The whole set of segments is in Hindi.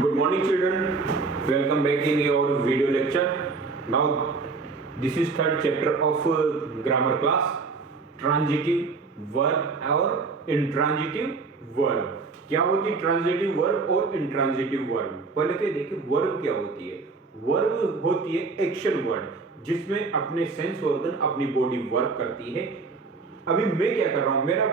Good morning, children. Welcome back in your video lecture. Now, this is third chapter of grammar class. Transitive verb और intransitive verb. क्या होती है ट्रांजिटिव वर्ब और इंट्रांजिटिव वर्ब? पहले तो देखिए वर्ब क्या होती है. वर्ब होती है एक्शन वर्ड जिसमें अपने सेंस ऑर्गन अपनी बॉडी वर्क करती है. अभी मैं क्या कर रहा हूं, मेरा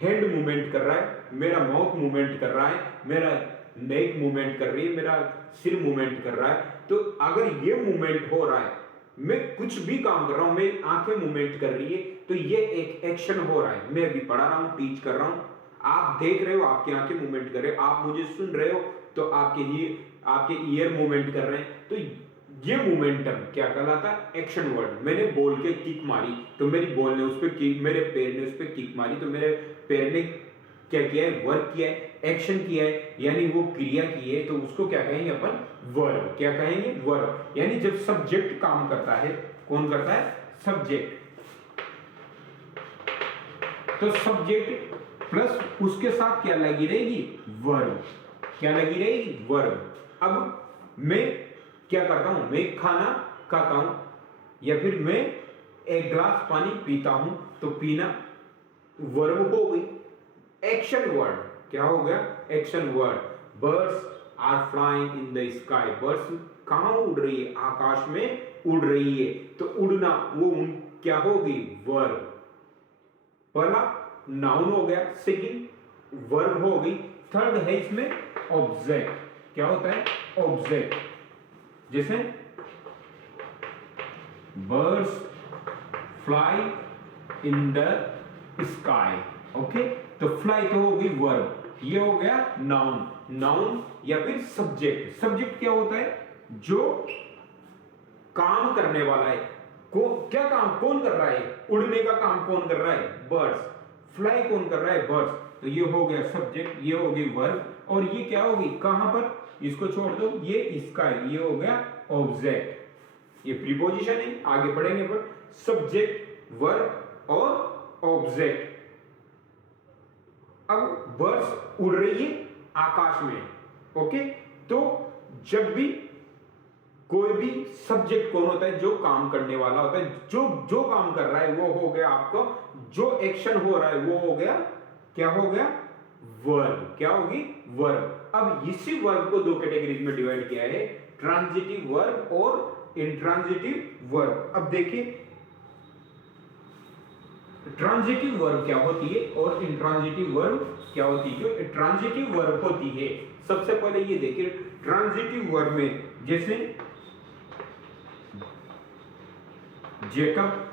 हैंड मूवमेंट कर रहा है, मेरा माउथ मूवमेंट कर रहा है, मेरा नेक मूवमेंट कर रही है, मेरा सिर मूवमेंट कर रहा है. तो अगर ये मूवमेंट हो रहा है, मैं कुछ भी काम कर रहा हूं, मेरी आंखें मूवमेंट कर रही है, तो ये एक एक्शन हो रहा है. मैं अभी पढ़ा रहा हूं, टीच कर रहा हूं, आप देख रहे हो, आपकी आंखें मूवमेंट कर रहे हो, आप मुझे सुन रहे हो तो आपके ईयर मूवमेंट कर रहे हैं. तो ये मोमेंटम क्या कहलाता है? Action word. मैंने बॉल के किक मारी तो मेरी बॉल ने उस पर किक, मेरे पैर ने उस पर किक मारी तो मेरे पैर ने क्या किया है? वर्क किया है, एक्शन किया है, यानी वो क्रिया की है. तो उसको क्या कहेंगे अपन? वर्ब. क्या कहेंगे? वर्ब. यानी जब सब्जेक्ट काम करता है, कौन करता है? सब्जेक्ट. तो सब्जेक्ट प्लस उसके साथ क्या लगी रहेगी? वर्ब. क्या लगी रहेगी? वर्ब. अब मैं क्या करता हूं? मैं खाना खाता हूं या फिर मैं एक ग्लास पानी पीता हूं, तो पीना वर्ब हो गई. एक्शन वर्ड क्या हो गया? Action word. Birds are flying in the sky. Birds कहां उड़ रही है? आकाश में उड़ रही है. तो उड़ना वो क्या होगी? वर्ब. पहला नाउन हो गया, सेकंड वर्ब हो गई, थर्ड है इसमें ऑब्जेक्ट. क्या होता है? ऑब्जेक्ट. जैसे birds fly in the sky. Okay, तो फ्लाई तो हो गई वर्ब, ये हो गया नाउन. नाउन या फिर सब्जेक्ट. सब्जेक्ट क्या होता है? जो काम करने वाला है. क्या काम कौन कर रहा है? उड़ने का काम कौन कर रहा है? बर्ड्स. फ्लाई कौन कर रहा है? बर्ड्स. तो ये हो गया सब्जेक्ट, ये हो गई वर्ब, और ये क्या होगी? कहां पर? इसको छोड़ दो, ये स्काई, ये हो गया ऑब्जेक्ट. ये प्रीपोजिशन है, आगे पढ़ेंगे पर. सब्जेक्ट, वर्ब और ऑब्जेक्ट. अब बर्ड्स उड़ रही है आकाश में. ओके, तो जब भी कोई भी सब्जेक्ट कौन होता है? जो काम करने वाला होता है, जो काम कर रहा है वो हो गया आपको, जो एक्शन हो रहा है वो हो गया, क्या हो गया? वर्ब. क्या होगी? वर्ब. अब इसी वर्ब को दो कैटेगरीज में डिवाइड किया है, ट्रांजिटिव वर्ब और इंट्रांजिटिव वर्ब. अब देखिए ट्रांजिटिव वर्ब क्या होती है और इंट्रांजिटिव वर्ब क्या होती है. जो ट्रांजिटिव वर्ब होती है, सबसे पहले ये देखिए ट्रांजिटिव वर्ब में, जैसे जेकब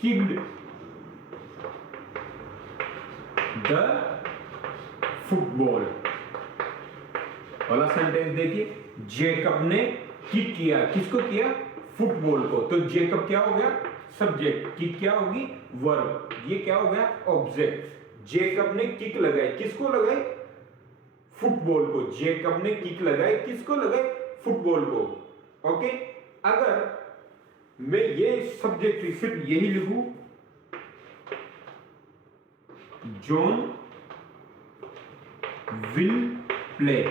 किक्ड द फुटबॉल. वाला सेंटेंस देखिए, जेकब ने किक किया. किसको किया? फुटबॉल को. तो जेकब क्या हो गया? सब्जेक्ट. किक क्या होगी? वर्ब. ये क्या हो गया? ऑब्जेक्ट. जेकब ने किक लगाई. किसको लगाई? फुटबॉल को. जेकब ने किक लगाई. किसको लगाई? फुटबॉल को. ओके, अगर मैं ये सब्जेक्ट सिर्फ यही लिखूं, John will play.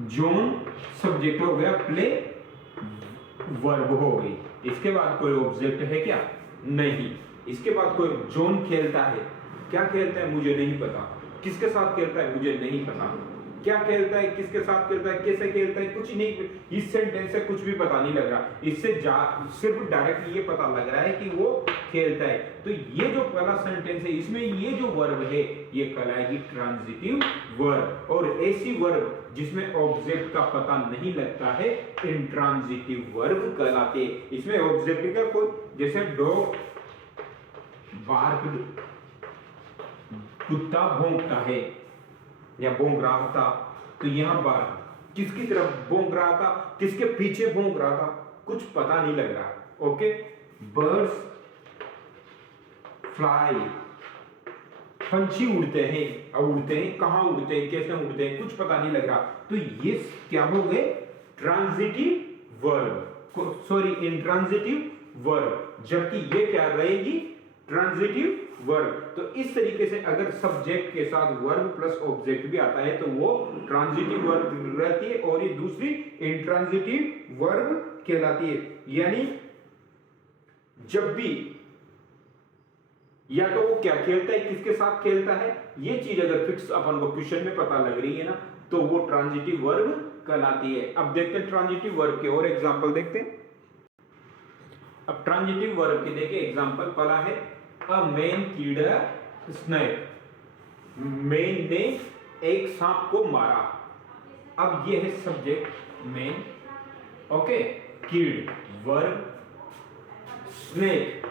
John subject हो गया, प्ले वर्ब हो गई. इसके बाद कोई ऑब्जेक्ट है क्या? नहीं. इसके बाद कोई जॉन खेलता है. क्या खेलता है? मुझे नहीं पता. किसके साथ खेलता है? मुझे नहीं पता. क्या खेलता है? किसके साथ खेलता है? कैसे खेलता है? कुछ नहीं. इस सेंटेंस से कुछ भी पता नहीं लग रहा. इससे सिर्फ डायरेक्ट ये पता लग रहा है कि वो खेलता है. तो ये जो पहला सेंटेंस है, इसमें ये जो वर्ब है ये कहलाएगी ट्रांजिटिव वर्ब. और ऐसी वर्ब जिसमें ऑब्जेक्ट का पता नहीं लगता है इंट्रांजिटिव वर्ब कहलाते. इसमें ऑब्जेक्ट का कोई, जैसे डॉग बार्क्ड, कुत्ता भौंकता है या भौंक रहा था, तो यहां बार्क किसकी तरफ भौंक रहा था? किसके पीछे भौंक रहा था? कुछ पता नहीं लग रहा. Okay, birds fly. पंछी उड़ते हैं. अब उड़ते हैं, कहां उड़ते हैं, कैसे उड़ते हैं, कुछ पता नहीं लग रहा. तो ये क्या हो गए? Transitive verb, sorry intransitive verb. जबकि ये क्या रहेगी? Transitive verb. तो इस तरीके से अगर सब्जेक्ट के साथ वर्ब प्लस ऑब्जेक्ट भी आता है तो वो ट्रांजिटिव वर्ब रहती है और ये दूसरी इंट्रांजिटिव वर्ब कहलाती है। यानी जब भी या तो वो क्या खेलता है, किसके साथ खेलता है, ये चीज अगर फिक्स अपन को क्वेश्चन में पता लग रही है ना तो वो ट्रांजिटिव वर्ब कहलाती है। अब देखते हैं ट्रांजिटिव वर्ब के और एग्जांपल देखते हैं। अब ट्रांजिटिव वर्ब के देखिए एग्जांपल पहला है a man killed a snake. Man ने एक सांप को मारा। अब ये है subject man, okay, killed verb, snake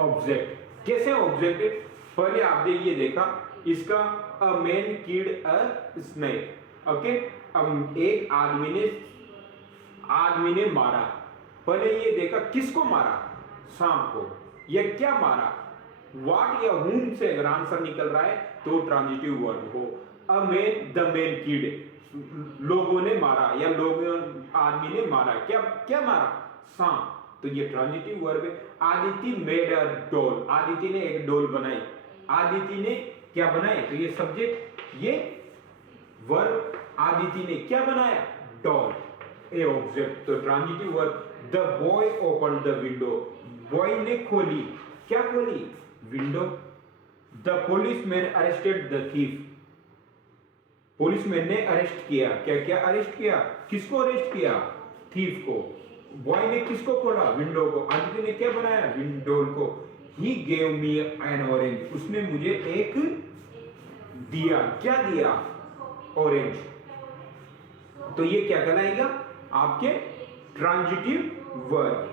object. कैसे ऑब्जेक्ट है, पहले आपने ये देखा इसका a man killed a snake, okay. अब एक आदमी ने मारा, पहले ये देखा किसको मारा, सांप को। ये क्या मारा, व्हाट या whom से अगर आंसर निकल रहा है तो ट्रांजिटिव वर्ब हो। A man the man killed, लोगों ने मारा या आदमी ने मारा, क्या क्या मारा, सांप, तो ये ट्रांजिटिव वर्ब है। Aditi made a doll, Aditi ने एक डॉल बनाई। आदिति ने क्या बनाए, तो ये सब्जेक्ट, ये वर्ब, आदिति ने क्या बनाया, डॉल, ए ऑब्जेक्ट, तो transitive verb. The boy open the window, boy ने खोली, क्या खोली, window. The policeman arrested the thief, policeman ने अरेस्ट किया, क्या क्या अरेस्ट किया, किसको अरेस्ट किया, थीफ को। बॉय ने किसको खोला, विंडो को। आदित्य ने क्या बनाया, विंडो को। He gave me N orange, उसने मुझे एक दिया, क्या दिया, ऑरेंज। तो ये क्या कहलाएगा, आपके ट्रांजिटिव वर्ब।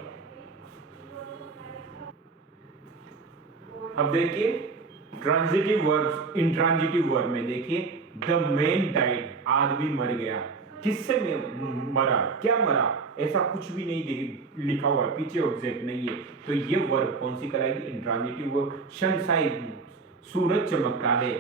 अब देखिए ट्रांजिटिव वर्ब, इंट्रांजिटिव वर्ब में देखिए द मैन डाइड, आदमी मर गया। किससे मरा, क्या मरा, ऐसा कुछ भी नहीं लिखा हुआ है, पीछे ऑब्जेक्ट नहीं है, तो ये वर्ब कौन सी कहलाएगी, इंट्रांजिटिव वर्ब। सनशाइन, सूरज चमकता है।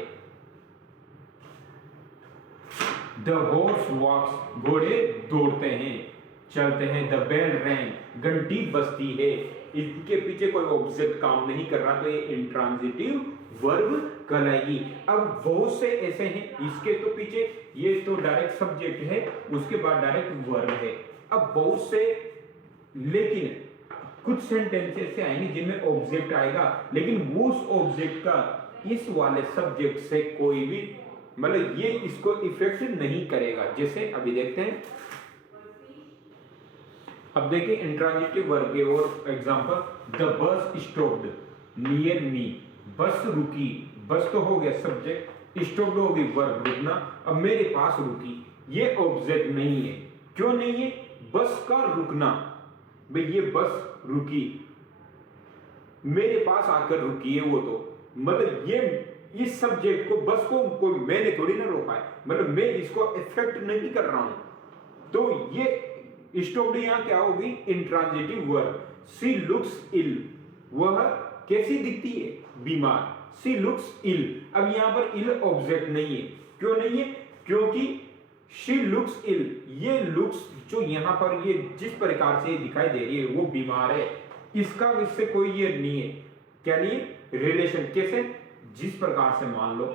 द हॉर्स वॉक्स, घोड़े दौड़ते हैं, चलते हैं। द बेल रैंग, घंटी बजती है। इसके पीछे कोई ऑब्जेक्ट काम नहीं कर रहा तो ये इंट्रांजिटिव वर्ब कहलाएगी। अब बहुत से ऐसे हैं, इसके तो पीछे ये तो डायरेक्ट सब्जेक्ट है, उसके बाद डायरेक्ट वर्ब है। अब बहुत से, लेकिन कुछ सेंटेंसेस से आएंगे जिनमें ऑब्जेक्ट आएगा, लेकिन वो उस ऑब्जेक्ट का इस वाले सब्जेक्ट से कोई भी, मतलब ये इसको इफेक्ट नहीं करेगा। जैसे अभी देखते हैं, अब देखिए इंट्रांजिटिव वर्ब के और example. The bus stopped near me, बस रुकी, बस तो हो गया सब्जेक्ट, स्टॉप्ड हो गई वर्ब, रुकना। अब मेरे पास रुकी, ये ऑब्जेक्ट नहीं है, क्यों नहीं है, बस का रुकना, भाई ये बस रुकी, मेरे पास आकर रुकी है वो, तो मतलब ये इस सब्जेक्ट को, बस को कोई मैंने थोड़ी ना रोका है, मतलब मैं इसको इफेक्ट नहीं कर रहा हूं, तो ये स्टॉप्ड यहां क्या होगी, इंट्रांजिटिव वर्ब। शी लुक्स इल, वह कैसी दिखती है, बीमार। शी लुक्स इल, अब यहां पर इल ऑब्जेक्ट नहीं है, क्यों नहीं है, क्योंकि शी लुक्स इल, ये लुक्स जो यहां पर ये जिस प्रकार से दिखाई दे रही है वो बीमार है, इसका इससे कोई ये नहीं है, क्या नहीं है, रिलेशन। कैसे, जिस प्रकार से मान लो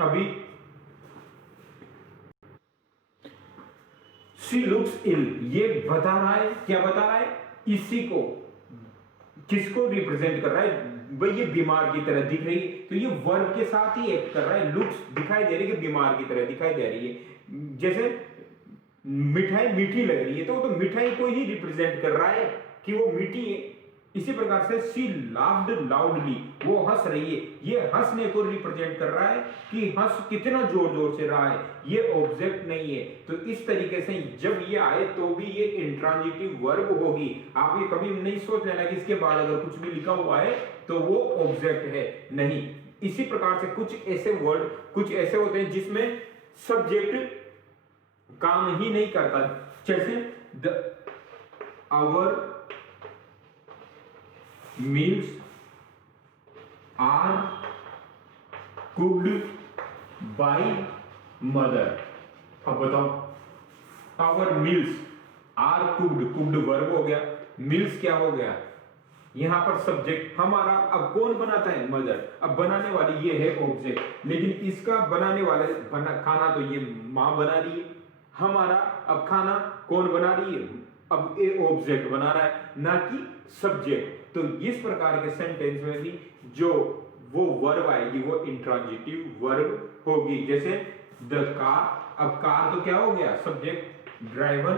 अभी शी लुक्स इल, ये बता रहा है, क्या बता रहा है, इसी को, किसको रिप्रेजेंट कर रहा है, भाई ये बीमार की तरह दिख रही है, तो ये वर्ब के साथ ही एक्ट कर रहा है। लुक्स दिखाई दे रही है कि बीमार की तरह दिखाई दे रही है। जैसे मिठाई मीठी लग रही है तो वो तो मिठाई को ही रिप्रेजेंट कर रहा है कि वो मीठी है। इसी प्रकार से शी लाफ्ड लाउडली, वो हंस रही है, ये हंसने को रिप्रेजेंट कर रहा है कि हंस कितना जोर जोर से रहा है, ये ऑब्जेक्ट नहीं है। तो इस तरीके से जब ये आए तो भी ये इंट्रांजिटिव वर्ब होगी। आप ये कभी नहीं सोच लेना कि इसके बाद अगर कुछ भी लिखा हुआ है तो वो ऑब्जेक्ट है, नहीं। इसी प्रकार से कुछ ऐसे वर्ड, कुछ ऐसे होते हैं जिसमें सब्जेक्ट काम ही नहीं करता, जैसे our meals are cooked by mother। अब बताओ, our meals are cooked, cooked verb हो गया, meals क्या हो गया, यहाँ पर सब्जेक्ट हमारा, अब कौन बनाता है? मदर। अब बनाने वाली ये है ऑब्जेक्ट, लेकिन इसका बनाने वाले खाना तो ये माँ बना रही है। हमारा अब खाना कौन बना रही है? अब ये ऑब्जेक्ट बना रहा है, ना कि सब्जेक्ट। तो इस प्रकार के सेंटेंस में भी जो वो वर्ब आएगी वो इंट्रांजिटिव वर्ब होगी। जैसे द कार, अब कार तो क्या हो गया? सब्जेक्ट, ड्राइवन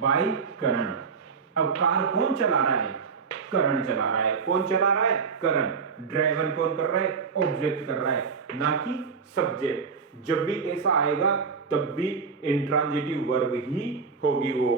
बाय करण। अब कार कौन चला रहा है? करण चला रहा है। कौन चला रहा है? करण। ड्राइवन कौन कर रहा है? ऑब्जेक्ट कर रहा है, ना कि सब्जेक्ट। जब भी ऐसा आएगा तब भी इंट्रांजिटिव वर्ब ही होगी वो।